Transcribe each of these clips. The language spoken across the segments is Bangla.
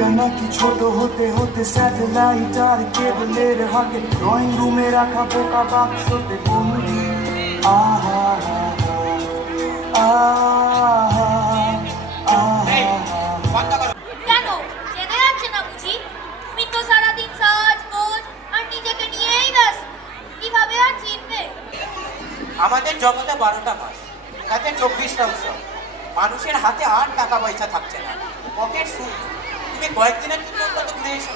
পৃথিবীটা নাকি ছোট হতে হতে স্যাটেলাইট আর কেবলের হাতে ড্রয়িং রুমে রাখা পোকা বাক্সতে বন্দি আহা আমাদের জগতে বারোটা মাস তাতে চব্বিশটা উৎসব। মানুষের হাতে আর টাকা পয়সা থাকছে না। পকেট শুন তুমি অন্তত ঘুরে এসো।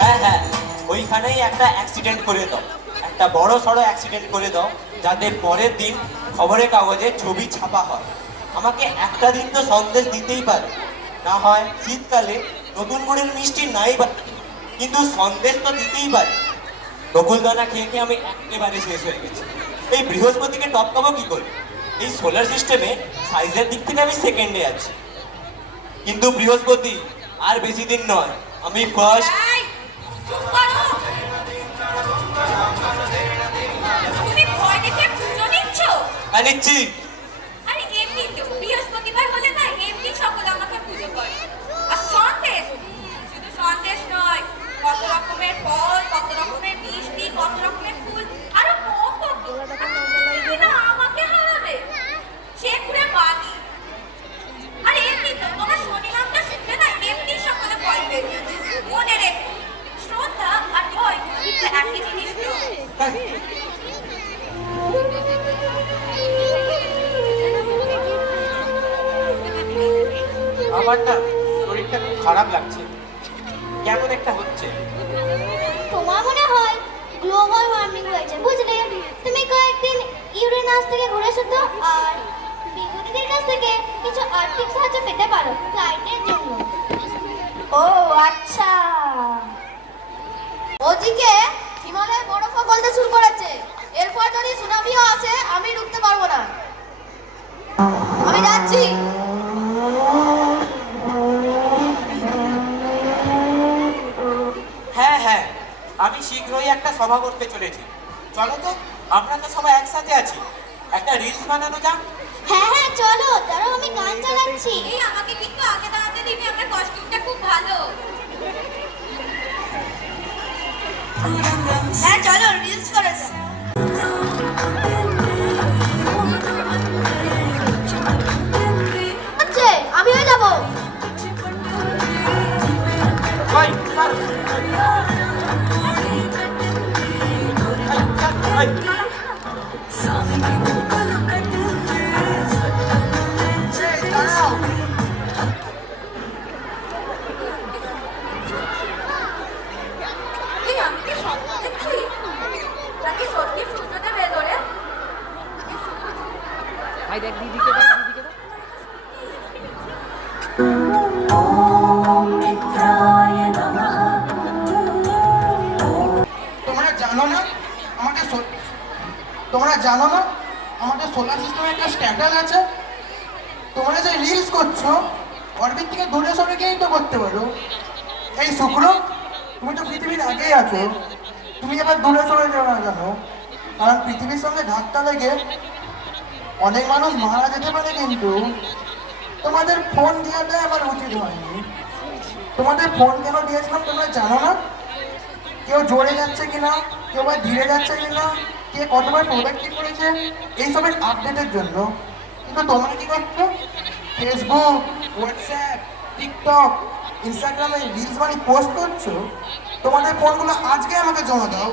হ্যাঁ হ্যাঁ ওইখানেই একটা অ্যাক্সিডেন্ট করে দাও। একটা বড় সড়ো অ্যাক্সিডেন্ট করে দাও, যাতে পরের দিন খবরের কাগজে ছবি ছাপা হয়। আমাকে একটা দিন তো সন্দেশ দিতেই পারে। না হয় শীতকালে নতুন গুড়ের মিষ্টি নাই বা কিন্তু সন্দেশ তো দিতেই পারে। বকুলদানা খেয়ে খেয়ে আমি একেবারে শেষ হয়ে গেছি। এই বৃহস্পতিকে টপকাবো কি করে? এই সোলার সিস্টেমে সাইজের দিক থেকে আমি সেকেন্ডে আছি। কিন্তু বৃহস্পতি আর বেশি দিন নয় আমি ফার্স্ট পুজো নিচ্ছ নিচ্ছি আরে এমনি তো বৃহস্পতিবার হলে না এমনি সকলে আমাকে পুজো করে আর সন্দেশ শুধু সন্দেশ নয় কত রকমের ফল কত রকমের মিষ্টি কত রকমের ফুল আরও কত কি। আর তুমি না আমাকে হারাবে সে ঘুরে বানি আর এমনি তো তোমার শনি নামটা শুনলে না এমনি সকলে ভয় পেয়ে যায়। মনে রেখো শ্রদ্ধা আর ভয় কিন্তু একই জিনিস নয় আমার না শরীরটা খুব খারাপ লাগছে। কেমন একটা হচ্ছে। তোমার মনে হয় গ্লোবাল ওয়ার্মিং হয়েছে, বুঝলে? তুমি কয়েকদিন ইউরেনাস থেকে ঘুরে তো, আর বিজ্ঞানীদের কাছ থেকে কিছু আর্থিক সাহায্য পেতে পারো ফ্লাইটের জন্য। ও আচ্ছা। ওদিকে আমি যাচ্ছি। হ্যাঁ হ্যাঁ আমি শীঘ্রই একটা সভা করতে চলেছি। চলো তো আমরা তো সবাই একসাথে আছি। একটা রিলস বানানো যাক। হ্যাঁ হ্যাঁ চলো দাঁড়াও আমি গান চালাচ্ছি। এই আমাকে কিন্তু আগে দাঁড়াতে দিবি আমার কস্টিউমটা খুব ভালো। হ্যাঁ চলো রিলস ভেতরে ভাই দেখ দিদিকে দেখ দিদিকে দেখ আমাদের তোমরা জানো না? আমাদের সোলার সিস্টেমে একটা স্ট্যাটাস আছে। তোমরা যে রিলস করছ অরবিট থেকে দূরে সরে গিয়েই তো করতে পারো। এই শুক্র, তুমি তো পৃথিবীর আগেই আছো। তুমি এবার দূরে সরে যাও না কেন? কারণ পৃথিবীর সঙ্গে ধাক্কা লেগে অনেক মানুষ মারা যেতে পারে কিন্তু তোমাদের ফোন দেওয়াটা আমার উচিত হয়নি। তোমাদের ফোন কেন দিয়েছিলাম তোমরা জানো না? কেউ জোরে যাচ্ছে কিনা? কেউ বা ধীরে যাচ্ছে কিনা? কে কতবার প্রোডাক্টিভ করেছে? এইসবের আপডেটের জন্য। কিন্তু তোমরা কি করছ? ফেসবুক হোয়াটসঅ্যাপ টিকটক ইনস্টাগ্রামে রিলস বানিয়ে পোস্ট করছ? তোমাদের ফোনগুলো আজকে আমাকে জমা দাও।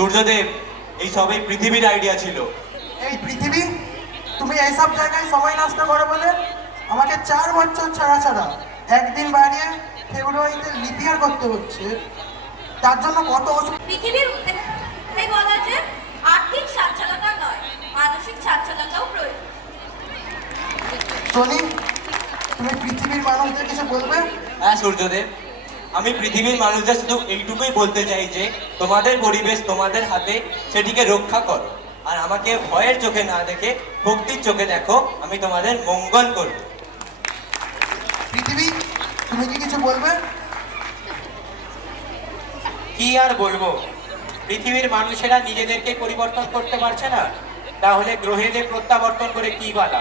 সূর্যদেব এই সবই পৃথিবীর আইডিয়া ছিল। এই পৃথিবী? তুমি এইসব জায়গায় সময় নষ্ট করো বলে আমাকে চার বছর ছাড়া ছাড়া একদিন বাড়িয়ে ফেব্রুয়ারিতে লিপিয়ার করতে হচ্ছে। তার জন্য কত অসুবিধা পৃথিবীর উদ্দেশ্যে বলা যে আর্থিক স্বাচ্ছলতা নয় মানসিক স্বাচ্ছলতাও প্রয়োজন। তুমি পৃথিবীর মানুষদের কিছু বলবে? হ্যাঁ সূর্যদেব। আমি পৃথিবীর মানুষদের শুধু এইটুকুই বলতে চাই যে তোমাদের পরিবেশ তোমাদের হাতে সেটিকে রক্ষা করো। আর আমাকে ভয়ের চোখে না দেখে ভক্তির চোখে দেখো আমি তোমাদের মঙ্গল করব। পৃথিবী তুমি কি কিছু বলবে? কি আর বলব? পৃথিবীর মানুষেরা নিজেদেরকে পরিবর্তন করতে পারছে না। তাহলে গ্রহেদের প্রত্যাবর্তন করে কি বালা